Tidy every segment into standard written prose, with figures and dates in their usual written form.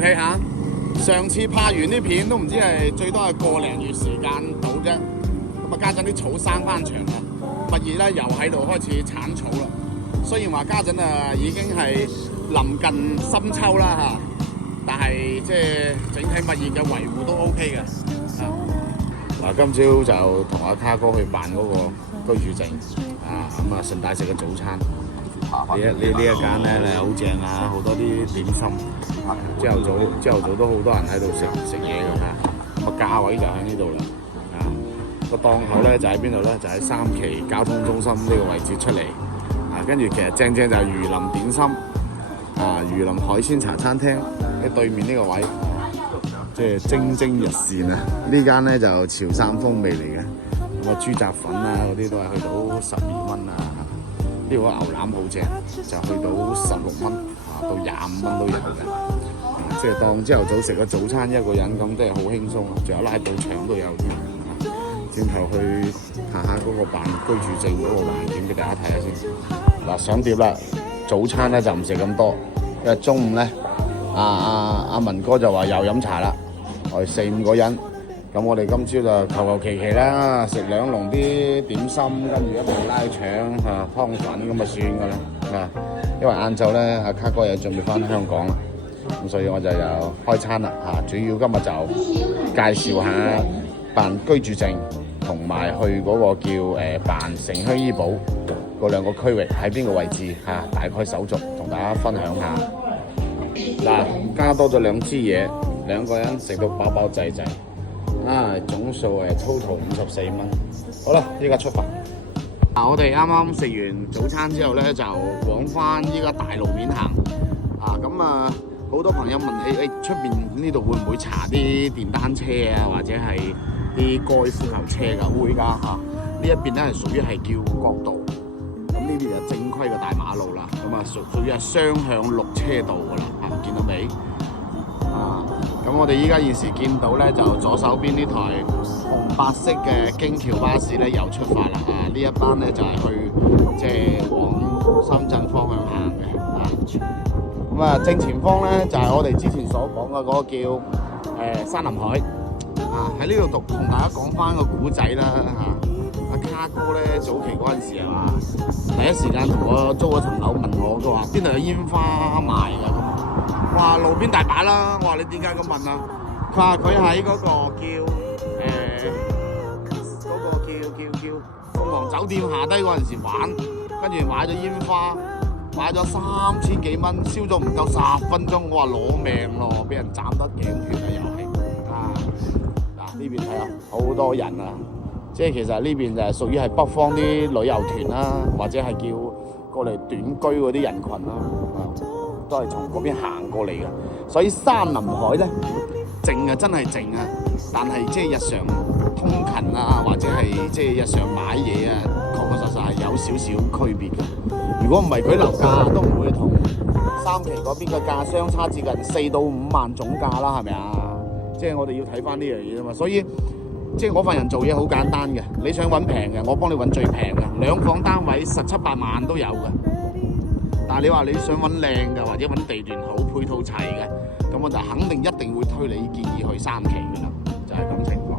睇下，上次拍完啲片都唔知係最多係個零月時間到啫。咁啊，家陣啲草生翻長啦，物業咧又喺度開始剷草啦。雖然話家陣啊已經係臨近深秋啦嚇，但係即係整體物業嘅維護都 OK 嘅。嗱，今朝就同阿卡哥去辦嗰個居住證啊，咁啊順帶食個早餐。呢一間咧好正啊，好多啲點心。朝頭早都好多人喺度食嘢㗎嚇。咁啊價位就喺呢度啦。啊，個檔口咧就喺邊度咧？就喺三期交通中心呢個位置出嚟。啊，跟住其實正就係魚林點心。啊，魚林海鮮茶餐廳嘅對面呢個位。即係蒸日線啊！呢間咧就潮汕風味嚟嘅，咁啊豬雜粉啊嗰啲都係去到12蚊啊！呢個牛腩好正，就去到16蚊啊，到25蚊都有嘅。即係當朝頭早食個早餐一個人咁，真係好輕鬆啊！仲有拉到腸都有添。轉頭去下嗰個辦居住證嗰個環境俾大家睇下先。嗱，上碟啦！早餐咧就唔食咁多，因為中午咧阿文哥就話又飲茶啦。我哋4、5個人，咁我哋今朝就求其啦，食2籠啲點心，跟住一盤拉腸嚇湯粉咁就算㗎啦嚇。因為晏晝咧，阿卡哥又準備翻香港啦，咁所以我就又開餐啦嚇。主要今日就介紹下辦居住證，同埋去嗰個叫辦城鄉醫保嗰2個區域喺邊個位置嚇，大概手續同大家分享下。嗱，加多咗2支嘢。2個人食到飽飽滯滯，總數係 total 54蚊。好啦，依家出發。我哋啱啱食完早餐之後咧，就往翻依家大路面行。好多朋友問起，出邊呢度會唔會查啲電單車啊，或者係啲高爾夫球車㗎？會㗎嚇。呢一邊咧係屬於係叫國道，咁呢邊就正規嘅大馬路啦。咁啊屬於係雙向6車道㗎啦。嚇，見到未？咁我哋依家現時見到咧，就左手邊呢台紅白色嘅京橋巴士咧又出發啦！呢一班咧就係去即係往深圳方向行嘅。咁啊正前方咧就係我哋之前所講嘅嗰個叫山林海。喺呢度同大家講翻個古仔啦嚇。阿卡哥咧早期嗰陣時係嘛，第一時間同我租咗層樓，問我佢話邊度有煙花賣㗎咁。話路邊大把啦，我話你點解咁問啊？佢話佢喺嗰個叫鳳凰酒店下低嗰陣時玩，跟住買咗煙花，買咗3000幾蚊，燒咗唔夠10分鐘，我話攞命咯，俾人斬得頸血啊又係嗱呢邊睇下好多人啊，即係其實呢邊就係屬於係北方啲旅遊團啦，或者係叫過嚟短居嗰啲人群啦。都係從嗰邊行過嚟嘅，所以山林海咧靜啊，真係靜啊！但係即係日常通勤啊，或者係即係日常買嘢啊，確確實實係有少少區別嘅。如果唔係佢樓價都唔會同三期嗰邊嘅價相差接近4到5萬總價啦，係咪啊？即係我哋要睇翻呢樣嘢啊嘛。所以即係我份人做嘢好簡單嘅，你想揾平嘅，我幫你揾最平嘅，2房單位17、18萬都有嘅。但係你話你想揾靚嘅，或者揾地段好、配套齊嘅，咁我就肯定一定會推你建議去3期嘅啦，就係咁情況。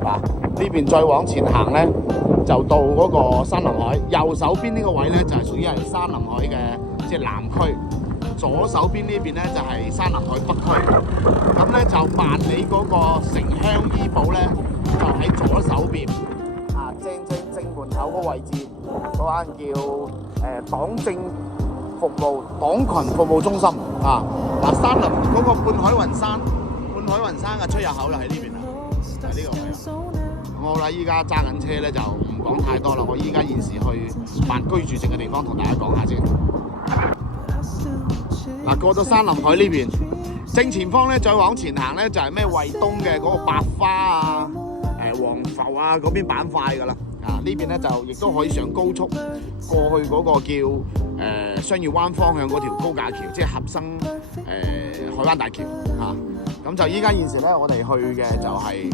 嗱，呢邊再往前行咧，就到嗰個山林海。右手邊呢個位咧就係屬於係山林海嘅即係南區，左手邊呢邊咧就係山林海北區。咁咧就辦理嗰個城鄉醫保咧，就喺左手邊，正門口個位置，嗰間叫黨政黨群服務中心啊！嗱，山林嗰個半海雲山嘅出入口就喺呢邊啦，就係呢個位啦。好啦，依家揸緊車咧就唔講太多啦，我依家現時去辦居住證嘅地方同大家講下先。嗱，過咗山林海呢邊，正前方咧再往前行咧就係咩惠東嘅嗰個白花啊、黃浮啊嗰邊板塊噶啦。呢邊咧就亦都可以上高速過去嗰個叫商業灣方向嗰條高架橋，即係合生海灣大橋嚇。咁就依家現時咧，我哋去嘅就係、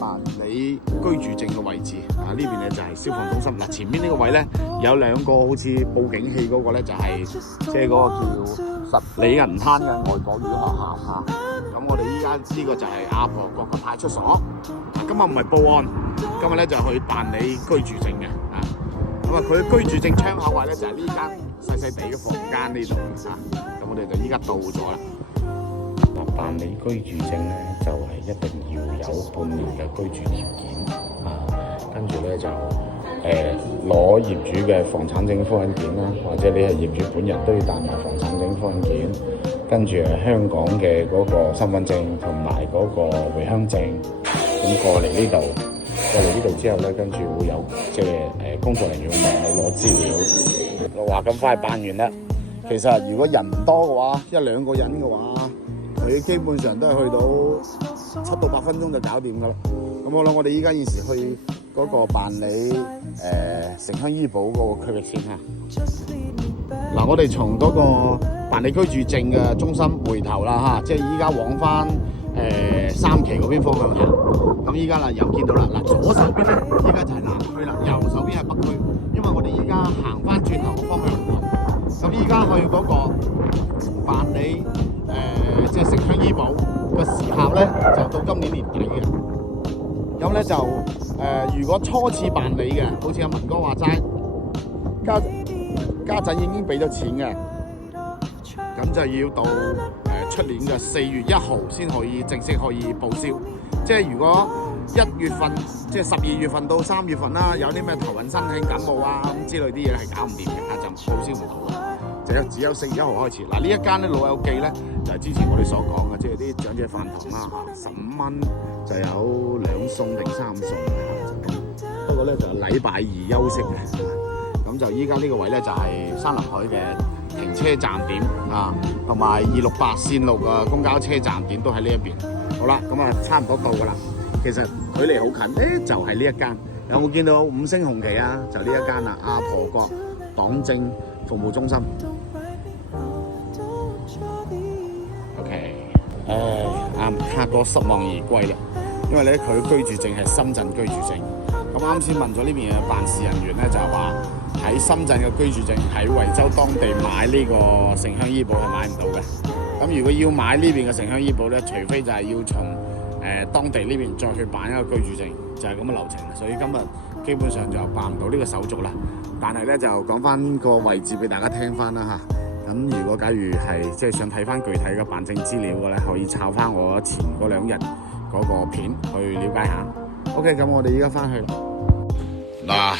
辦理居住證嘅位置啊。呢邊咧就係消防中心嗱，前面呢個位咧有兩個好似報警器嗰個咧，就係即係嗰個叫十里銀灘嘅外國語學校嚇。咁我哋依家呢個就係阿婆角嘅派出所。今日唔係報案，今日咧就去辦理居住證嘅啊。咁啊，佢居住證窗口位咧就係呢間細細地嘅房間呢度啊。咁我哋就依家到咗啦。辦理居住證咧，就係一定要有半年嘅居住條件啊。跟住咧就攞業主嘅房產證複印件啦，或者你係業主本人都要帶埋房產證複印件。跟住香港嘅嗰個身份證同埋嗰個回鄉證，咁過嚟呢度之後咧，跟住會有即係工作人員會問你攞資料。話咁快辦完啦，其實如果人唔多嘅話，一兩個人嘅話，佢基本上都係去到7到8分鐘就搞掂噶啦。咁好啦，我哋依家現時去嗰個辦理城鄉醫保嗰個區域先嚇。嗱，我哋從嗰個辦理居住證嘅中心回頭啦嚇，即係依家往翻三期嗰邊方向行。咁依家啦又見到啦，嗱，左手邊咧依家就係南區啦，右手邊係北區。因為我哋依家行翻轉頭嘅方向唔同，咁依家去嗰個辦理即係城鄉醫保嘅時效咧，就到今年年底嘅。咁咧就如果初次辦理嘅，好似阿文哥話齋，家陣已經俾咗錢嘅，咁就要到出年嘅4月1號先可以正式可以報銷。即係如果1月份，即係12月份到3月份啦，有啲咩頭暈身慶、感冒啊咁之類啲嘢係搞唔掂嘅，就報銷唔到嘅。只有4月1號開始。嗱，呢一間咧老友記咧就係之前我哋所講嘅，即係啲長者飯堂啦嚇，15蚊就有2餸定3餸嘅。不過咧就禮拜2休息嘅。咁就依家呢個位咧就係山林海嘅停車站點啊，同埋268線路嘅公交車站點都喺呢一邊。好啦，咁啊差唔多到噶啦。其實距離好近咧，就係呢一間。有冇見到5星紅旗啊？就呢一間啦，阿婆角黨政服務中心。OK， 卡哥失望而歸啦，因為咧佢居住證係深圳居住證。咁啱先問咗呢邊嘅辦事人員咧，就係話喺深圳嘅居住證喺惠州當地買呢個城鄉醫保係買唔到嘅。咁如果要買呢邊嘅城鄉醫保咧，除非就係要從當地呢邊再去辦一個居住證，就係咁嘅流程。所以今日基本上就辦唔到呢個手續啦。但係咧就講翻個位置俾大家聽翻啦嚇。咁如果假如係即係想睇翻具體嘅辦證資料嘅咧，可以抄翻我前嗰2日嗰個片去了解下。OK， 咁我哋依家翻去啦。嗱，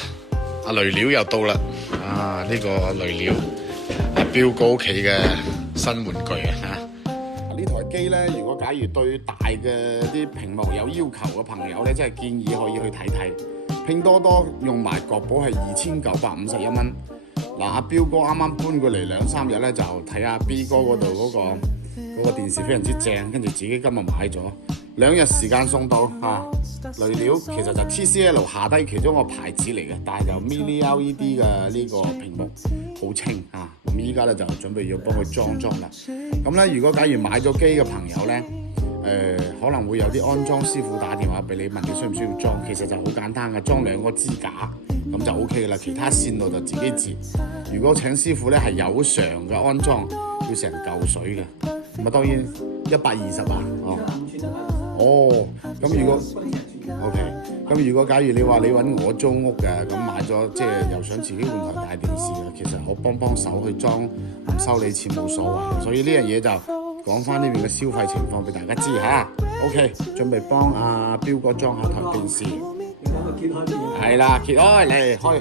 阿雷料又到啦。啊，呢個雷料阿彪哥屋企嘅新玩具啊嚇。呢台機咧，如果假如對大嘅啲屏幕有要求嘅朋友咧，真係建議可以去睇睇。拼多多用埋國保係2951蚊。嗱，阿彪哥啱啱搬過嚟2、3日咧，就睇下 B 哥嗰度嗰個電視非常之正，跟住自己今日買咗，2日時間送到啊！雷料其實就 TCL 下低其中一個牌子嚟嘅，但係就 Mini LED 嘅呢個屏幕好清啊！咁依家咧就準備要幫佢裝啦。咁咧，如果假如買咗機嘅朋友咧，可能會有啲安裝師傅打電話俾你問你需唔需要裝，其實就好簡單嘅，裝2個支架咁就 OK 啦，其他線路就自己接。如果請師傅咧係有償嘅安裝，要成嚿水嘅，咁啊當然120啊，哦，咁如果 OK， 咁如果假如你話你揾我租屋嘅，咁買咗即係又想自己換台大電視嘅，其實我幫手去裝，唔收你錢冇所謂，所以呢樣嘢就講翻呢邊嘅消費情況俾大家知嚇。OK， 準備幫阿彪哥裝下台電視。係啦，揭開嚟開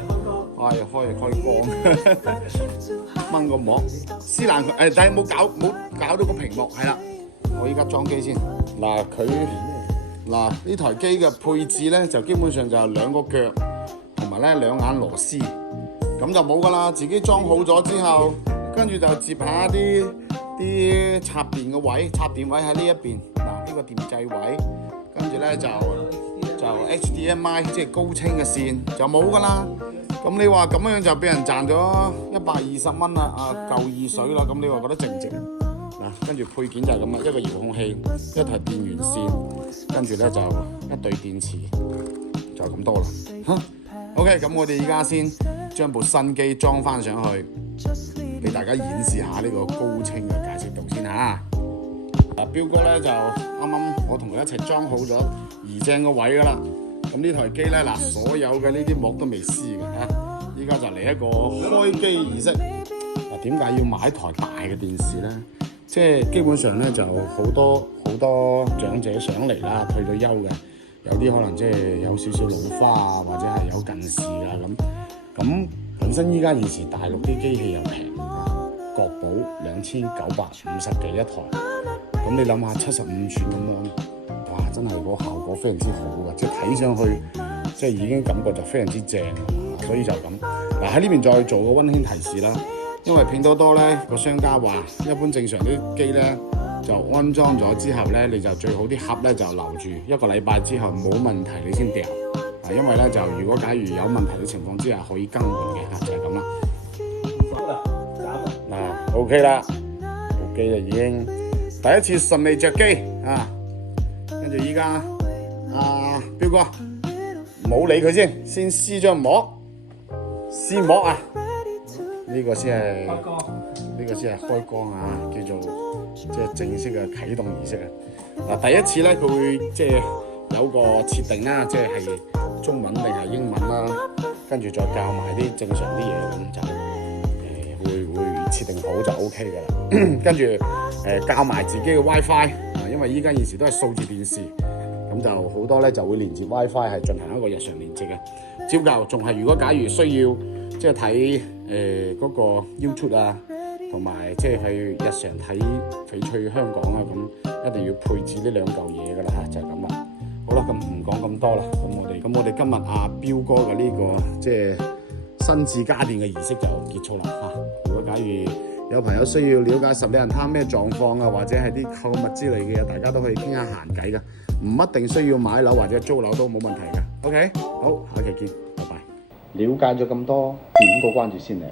光，掹個膜，撕爛佢。但係冇搞到個屏幕。係啦，我依家裝機先。嗱呢台機嘅配置咧，就基本上就係2個腳，同埋咧2眼螺絲，咁就冇噶啦。自己裝好咗之後，跟住就接下啲插電嘅位，插電位喺呢一邊。嗱，呢個電掣位，跟住咧就 HDMI 即係高清嘅線就冇噶啦。咁你話咁樣就俾人賺咗120蚊啦，夠二水啦。咁你話覺得值唔值？嗱，跟住配件就係咁啊，一個遙控器，一台電源線，跟住咧就一對電池，就咁多啦。OK， 咁我哋而家先將部新機裝翻上去，俾大家演示下呢個高清嘅解析度先嚇。彪哥咧就啱啱我同佢一齊裝好咗移正個位噶啦。咁呢台機咧嗱，所有嘅呢啲膜都未撕嘅嚇，依家就嚟一個開機儀式。嗱，點解要買一台大嘅電視咧？即係基本上咧就好多長者上嚟啦，退咗休嘅，有啲可能即係有少少老花啊，或者係有近視啊咁。咁本身依家現時大陸啲機器又平啊，國寶2950幾一台。咁你諗下75寸咁樣，哇！真係個效果非常之好嘅，即係睇上去即係已經感覺就非常之正，所以就咁。嗱，喺呢邊再做個溫馨提示啦，因為拼多多咧個商家話，一般正常啲機咧就安裝咗之後咧，你就最好啲盒咧就留住1個禮拜之後冇問題你先掉。因為咧就如果假如有問題嘅情況之下可以更換嘅，就係咁啦。嗱，OK 啦，部機就已經第一次順利着機啊！跟住依家彪哥冇理佢先撕張膜，撕膜啊！呢個先係開光啊，叫做即係正式嘅啟動儀式啊！嗱，第一次咧佢會即係有個設定啦，即係中文定係英文啦，跟住再教埋啲正常啲嘢咁就會設定好就 OK 㗎啦。跟住教埋自己嘅 WiFi，因為依家現時都係數字電視，咁就好多咧就會連接 WiFi 係進行一個日常連接嘅。照舊仲係如果假如需要即係睇嗰個 YouTube 啊，同埋即係去日常睇翡翠香港啊，咁一定要配置呢兩嚿嘢㗎啦嚇，就係咁啦。好啦，咁唔講咁多啦，咁我哋今日彪哥嘅呢個即係新置家電嘅儀式就結束啦嚇。如果假如有朋友需要了解十里銀灘咩狀況啊，或者係啲購物之類嘅嘢，大家都可以傾下閒偈㗎，唔一定需要買樓或者租樓都冇問題㗎。OK， 好，下期見，拜拜。了解咗咁多，點個關注先嚟。